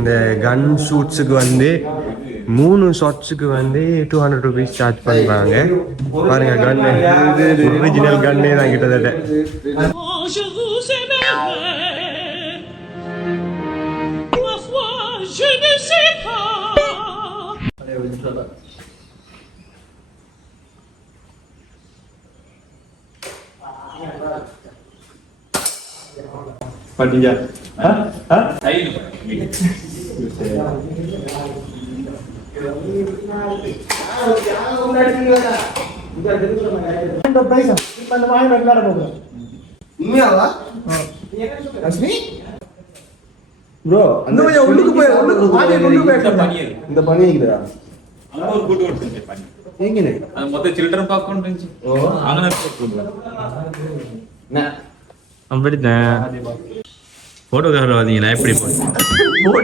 இந்த கன் ஷூட்ஸுக்கு வந்து 3 ஷாட்ஸுக்கு வந்து 200 rupees சார்ஜ் பண்ணுறாங்க. பாருங்க கன் ஒரிஜினல் கன்னே தான் கிட்டத்தட்ட. பண்ணியா ப்ரோ அந்த உள்ளுக்கு போய் இந்த பனி இருக்குதா அங்க ஒரு கூட்டு ஓடுது பனி எங்கனே அது மொத்த சில்ட்ரன் பார்க் கொண்டுச்சு அங்க நான் அப்படிதான் போட்டோகிராஃபர் வாதீங்களா எப்படி போட்டோ